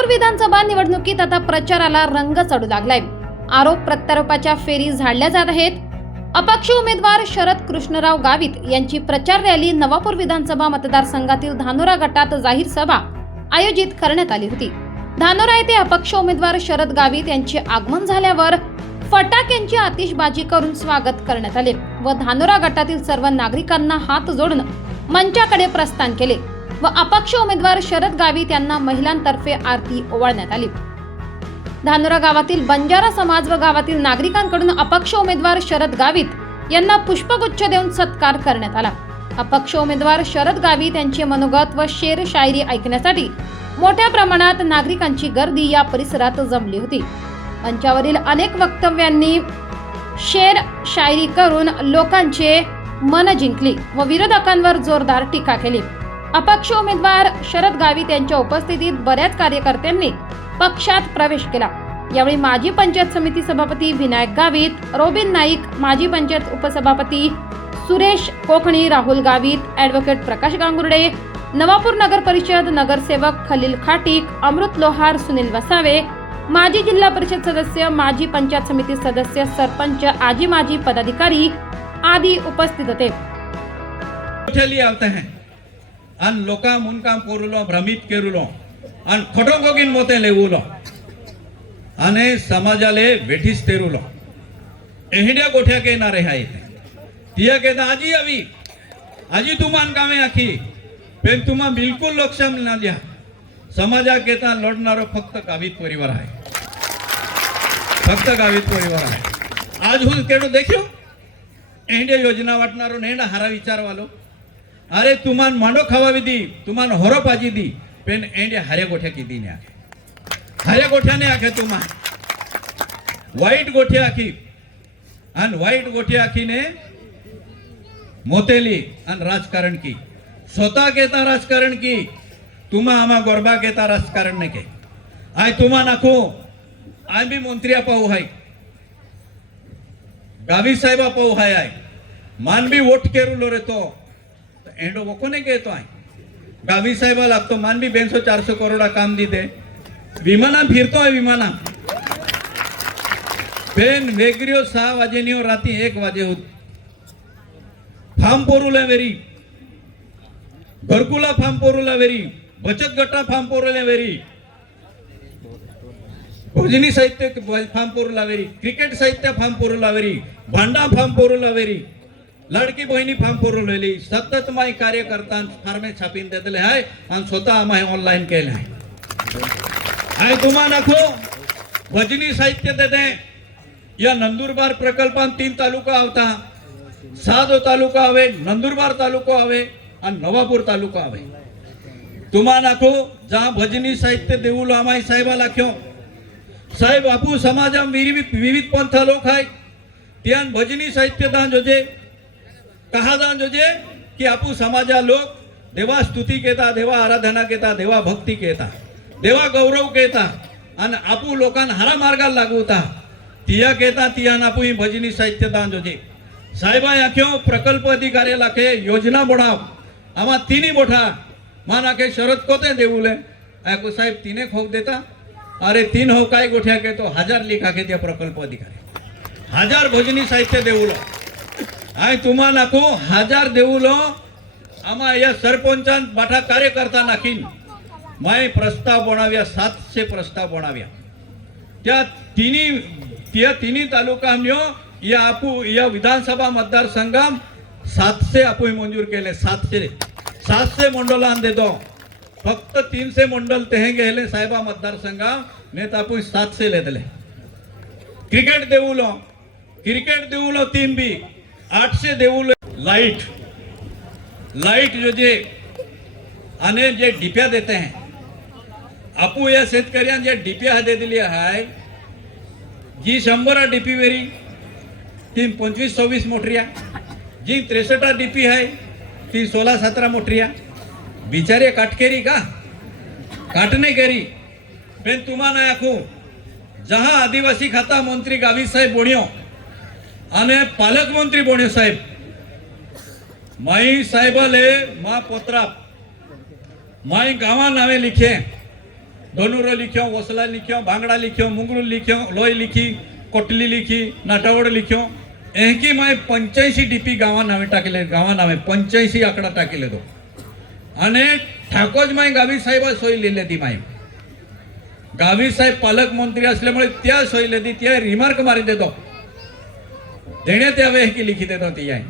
नागपूर विधानसभा निवडणुकीत आता प्रचाराला रंग चढू लागलाय. आरोप प्रत्यारोपाच्या फेरी झाडल्या जात आहेत. अपक्ष उमेदवार शरद कृष्णराव गावित यांची प्रचार रॅली नवापूर विधानसभा मतदारसंघातील धानोरा गटात जाहीर सभा आयोजित करण्यात आली होती. धानोरा येथे अपक्ष उमेदवार शरद गावित यांचे आगमन झाल्यावर फटाक्यांची आतिषबाजी करून स्वागत करण्यात आले व धानोरा गटातील सर्व नागरिकांना हात जोडून मंचाकडे प्रस्थान केले. व अपक्ष उमेदवार शरद गावित यांना महिलांतर्फे आरती ओवाळण्यात आली. धानोरा गावातील बंजारा समाज व गावातील नागरिकांकडून अपक्ष उमेदवार शरद गावित यांना पुष्पगुच्छ देऊन सत्कार करण्यात आला. अपक्ष उमेदवार शरद गावित यांचे मनोगत व शेर शायरी ऐकण्यासाठी मोठ्या प्रमाणात नागरिकांची गर्दी या परिसरात जमली होती. मंचावरील अनेक वक्तव्यांनी शेर शायरी करून लोकांचे मन जिंकली व विरोधकांवर जोरदार टीका केली. अपक्ष उमेदवार शरद गावित यांच्या उपस्थितीत बऱ्याच कार्यकर्त्यांनी पक्षात प्रवेश केला. यावेळी माजी पंचायत समिती सभापती विनायक गावित रोबिन नाईक माजी पंचायत उपसभापती सुरेश कोकणी राहुल गावित ॲडव्होकेट प्रकाश गांगुर्डे नवापूर नगर परिषद नगरसेवक खलील खाटीक अमृत लोहार सुनील वसावे माजी जिल्हा परिषद सदस्य माजी पंचायत समिती सदस्य सरपंच आजी माजी पदाधिकारी आदी उपस्थित होते. અને લોકા મુનકામ કોરુલો, ભ્રમિત કેરુલો. અને ખોટો કોગીન મોતે લેવુલો. અને સમાજાલે વેઠીસ તેરુલો. એહિડ્યા ગોઠ્યા કે ના રેહાય તિયા કહેતા આજી આવી. આજી તુમાન કામે આખી. પેન તુમાં બિલકુલ લક્ષ્યમ ના જ્યા. સમાજા કેતા લડનારો ફક્ત કાવિત પરિવાર હાય ફક્ત કાવિત પરિવાર હાય આજ હું કેડો દેખ્યું? એંડે યોજના વાટનારો ને એના હારા વિચારવાલો ಅರೆ ತುಮಾನ್ ಮಂಡೋ ಖವಾವಿದಿ ತುಮಾನ್ ಹೊರ ಪಾಜಿದಿ ಪೆನ್ ಎಂಡೆ ಹರೆ ಗೋಠೆ ಕೀದಿನಿ ಆಕೆ ಹರೆ ಗೋಠ್ಯಾನೆ ಆಕೆ ತುಮಾನ್ વ્હાઈટ ગોઠી આખી અને વ્હાઈટ ગોઠી આખીને મોતેલી અને રાજકારણ કી. સોતા કહેતા રાજકારણ કી તુમા આમાં ગોરબા કહેતા રાજકારણ ને કે. આ તુમા નાખો આ બી મંત્રી અપાવું હાય. ગાવી સાહેબ અપાવું હાય આય. માનવી વોટ કેરું લો રે તો. एंडो वो कोने घेतो आहे? गावी साहेबा लागतो. मान बी बेनसो चारसो करोडा काम दिते. विमाना फिरतो आहे विमाना पेन वेगरियो सहा वाजेनियो हो, राती एक वाजे होत. फार्म पोरुले वेरी. घरकुला फार्म पोरुला वेरी. बचत गटा फार्म पोरुले वेरी. भोजनी साहित्य फार्म पोरुला वेरी. क्रिकेट साहित्य फार्म पोरुला वेरी. भांडा फार्म पोरुला वेरी. लड़की बहिनी फॉर्म करून राहिली सतत माई कार्यकर्ता फार्मे छापीन देतले आहे आणि स्वतः माय ऑनलाईन केले आहे आणि तुम्हा नाखो। भजनी साहित्य देते या नंदुरबार प्रकल्पात तीन तालुका आवता। सादो तालुका हवे नंदुरबार तालुका हवे आणि नवापूर तालुका हवे तुम्हा नाखो जा भजनी साहित्य देऊल आमाई साहेबा लाख्यो। साहेब आपू समाजाम विविध पंथ लोक आहेत त्यान भजनी साहित्य दान जोजे। कहा जाण जोजे की आपू समाजा लोक देवा स्तुती केता देवा आराधना केता देवा भक्ती केता देवा गौरव केता आणि आपू लोकांना हरा मार्गाला लागवता तिया केता तियान आपू ही भजनी साहित्य दान जोजे साहेबा आख्यो प्रकल्प अधिकारी लाखे योजना बोडाव आम्हा तिन्ही मोठा मान आखे शरद कोते देऊले। ऐकू साहेब तिने खोक देता। अरे तीन हो काय गोठ्या के तो हजार लिखा के त्या प्रकल्प अधिकारी। हजार भजनी साहित्य देऊला। आय तुम्हा नाखो हजार देऊलो आम्हा या सरपंचान बाठा कार्यकर्ता नाकीन माय प्रस्ताव बनाव्या सातशे प्रस्ताव बनाव्या. त्या तिन्ही त्या तिन्ही तालुका या आपू या विधानसभा मतदारसंघाम सातशे आपुय मंजूर केले सातशे सातशे मंडलान देतो. फक्त तीनशे मंडल तेहे गेले साहेबा मतदारसंघा नेत आपुय सातशे लेतले. क्रिकेट देऊलो क्रिकेट देऊलो तीन बी. आठशे देऊलो लाइट लाइट जो जे आणि जे डिप्या देते हैं आपू या शेतकऱ्यां जे डिप्या दे दिली हाय जी शंभर डिपी वेरी ती पंचवीस सव्वीस मोटरिया जी त्रेसष्ट डिपी आहे ती सोळा सतरा मोटरिया बिचारे काटकेरी का? काटणे केरी। पण तुम्हाला आखू जहा आदिवासी खाता मंत्री गावी साहेब बोणियो અને પાલકમંત્રી બન્યો સાહેબ માઈ સાહેબાલે મા પોતરા માઈ ગાવા નામે લીખે धनुरो लिख्यो वसला लिख्यो भांगड़ा लिख्यो मुंगरू लिख्यो लोई लिखी कोटली लिखी नाटावड लिख्यो एकी माय पंच्याऐंशी डीपी गावा नावे टाकले गावा नावे पंच्याऐंशी आकडा टाकले तो आणि ठाकोज माय गावी साहेब सोय लिहिले ती माय गावी साहेब पालकमंत्री असल्यामुळे त्या सोयीले ती त्या रिमार्क मारी देतो देण्यात यावे की लिखी देतो ती आहे.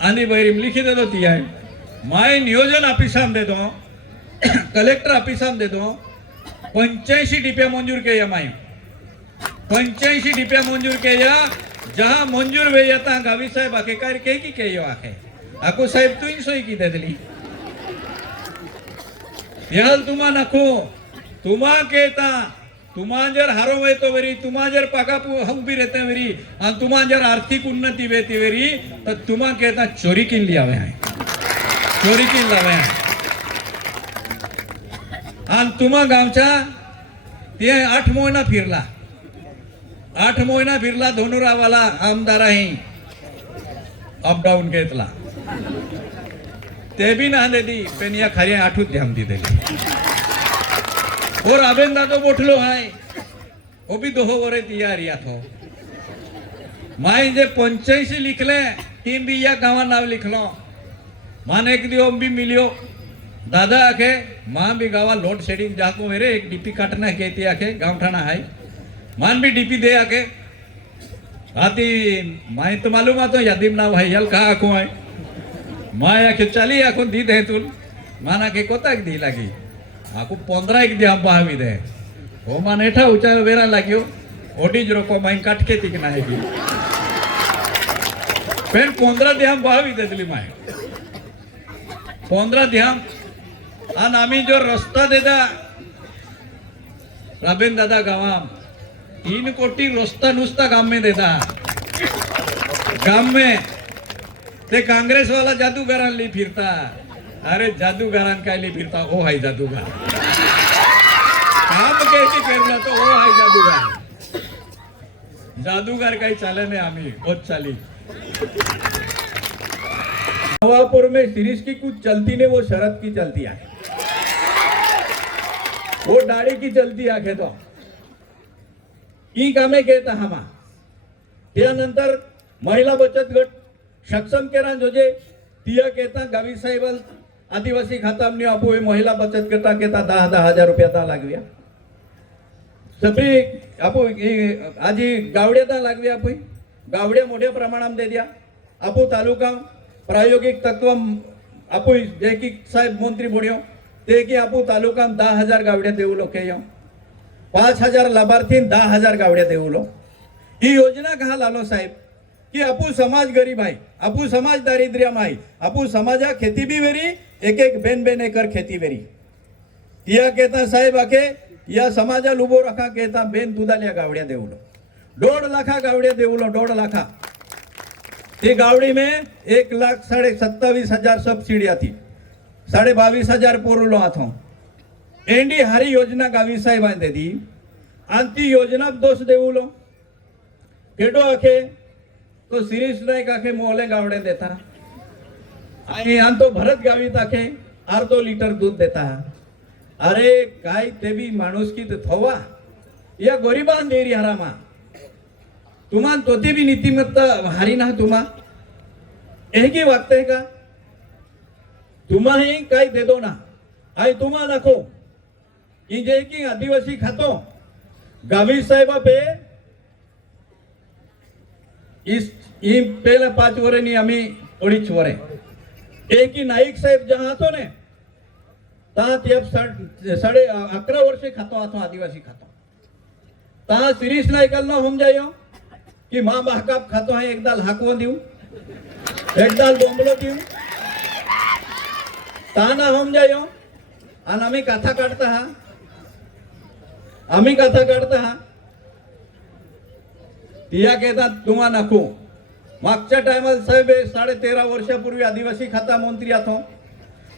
आणि बैरीम लिखी देतो ती आहे. माय नियोजन ऑफिसान देतो. कलेक्टर ऑफिसान देतो. पंच्याऐंशी डिप्या मंजूर केया माय. पंच्याऐंशी डिप्या मंजूर केया जहा मंजूर वे येता गावी साहेब आखे काय के की के यो आखे आको साहेब तू सोय की देतली? याल तुम्हा नको तुम्हा केता. तुम्हा जर हारो वयतो वेरी तुम्हा जर पाका उभी रेते वेरी आणि तुम्हा जर आर्थिक उन्नती वेती वेरी तर तुम्हा केता चोरी किल्ली हवे आहे चोरी किल्ला हवे आहे आणि तुम्हा गावच्या ते आठ मोहिना फिरला. आठ मोहिना फिरला धोनुरावाला आमदार आहे. अपडाऊन घेतला. ते बी ना देती पण या खरी आठवत ध्यान दिलेली. दिली और अबेन दादो बोठलो हाय वो भी दोहो वरे तैयार थो। माय जे पंच्याऐंशी लिखले तीन बी या गावा नाव लिखलो। मान एक दिवस भी मिलियो। दादा आखे मां भी गावा लोड शेडिंग जाको मेरे एक डीपी काटना कहती आखे गाँव ठाणा है। मान भी डीपी दे आके आती माई तो मालूम आतो यादीम नाव है यल का आखो है? माय आखे चली आखो दी दे तुल मान आखे कोताक दी लागी? આખું પંદરા એક દી આંબા આવી દે ઓ માં નેઠા ઉચાર વેરા લાગ્યો ઓડી જ રોકો માઈ કાટકેતી કે ના હેગી પેન પંદરા દી આંબા આવી દેતલી માય પંદરા દી આમ आणि आम्ही जो रस्ता देता राबेन दादा गावा तीन कोटी रस्ता नुसता गाम में देता गाम में ते काँग्रेस वाला जादूगारांनी फिरता अरे जादूगारान काय फिरता? ओ हाय जादूगार. काम कैसे करला तो ओ हाय जादूगार. जादूगार काही चाले नाही आम्ही होत चाली. नवापुर में सीरीज की कुछ चलती नहीं वो शरद की चलती है वो दाढ़ी की चलती आहे तो. ही कामे घेता हमा. त्यानंतर महिला बचत गट सक्षम केरा जोजे तिया केता गावी साहेब आदिवासी खातामनी आपू हे महिला बचत गटा केता दहा दहा हजार रुपयाचा लागव्या. सगळी आपू ही- आजी गावड्याता लागव्या आपू गावड्या मोठ्या प्रमाणात दे द्या. आपू तालुका प्रायोगिक तत्व आपू जे की साहेब मंत्री बोड्यो ते की आपू तालुका दहा हजार गावड्या देऊ लोक पाच हजार लाभार्थी दहा हजार गावड्या देऊ लो. ही योजना का लालो साहेब की आपू समाज गरीब आहे आपू समाज दारिद्र्यम आहे आपू समाजा खेती बी वेरी एक एक बेन बेन एकर खेती वेरी। या केता साहेब आखे या समाजा उभो रखा केता बेन दुधाल्या गावड्या देवलो दोड लाखा गावड्या देवलो दोड लाखा। ती गावड़ी में एक लाख साढ़े सत्तावीस हजार सब्सिडी आती। साढ़े बावीस हजार पोरलो आथो। एंडी हारी योजना गावी साहेब दे दी। आणि ती योजना दोष देऊलो। केटो आखे तो सिरीस नाईक आखे मोहले गावडे देता। आणि आणि तो भरत गावी आखे अर्धो लिटर दूध देता अरे काय ते बी माणूस की थोवा? या गोरीबान देरी हरामा तुम्हा तो ते बी नीतिमत्ता हारी ना तुम्हा हे की का? तुम्हाही काय देतो ना। आई तुम्हा नको की जे की आदिवासी खातो। गावी साहेबा पे इस ई पेला पाच वरेनी आम्ही अडीच वरे। एक की नाईक साहेब जहा હતો ને તા તે સાડે અકરા વર્ષે ખાતો હતો આદિવાસી ખાતો તા શિરીષ નાયકલ નો સમજાયો की मा महाकाप खातो आहे एकदा हाकवून देऊ एकदा डोंबलो देऊ ता ना समजायो आणि आम्ही कथा काढता हा आम्ही कथा काढता हा तिया घेतात तुम्हा नको मागच्या टायमाला साहेब हे साडे तेरा वर्षापूर्वी आदिवासी खाता मंत्री आतो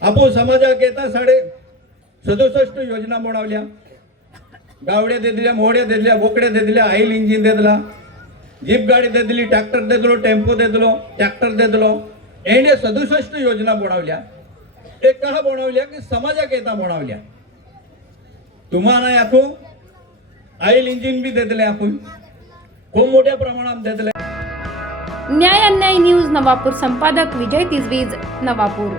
आपो समाजा घेता साडे सदुसष्ट योजना बनवल्या गावड्या दे दिल्या देदल्या दे दिल्या बोकड्या दे दिल्या आईल इंजिन देदला जीप गाडी दे दिली ट्रॅक्टर देदलो टेम्पो देदलो ट्रॅक्टर देदलो एने सदुसष्ट योजना बनवल्या ते का बनवल्या की समाजाक येता बनवल्या तुम्हाला यातून आईल इंजिन बी देतले आपण खूप मोठ्या प्रमाणात देतले न्याय अन्याय न्यूज नवापूर संपादक विजय तिजवीज नवापूर.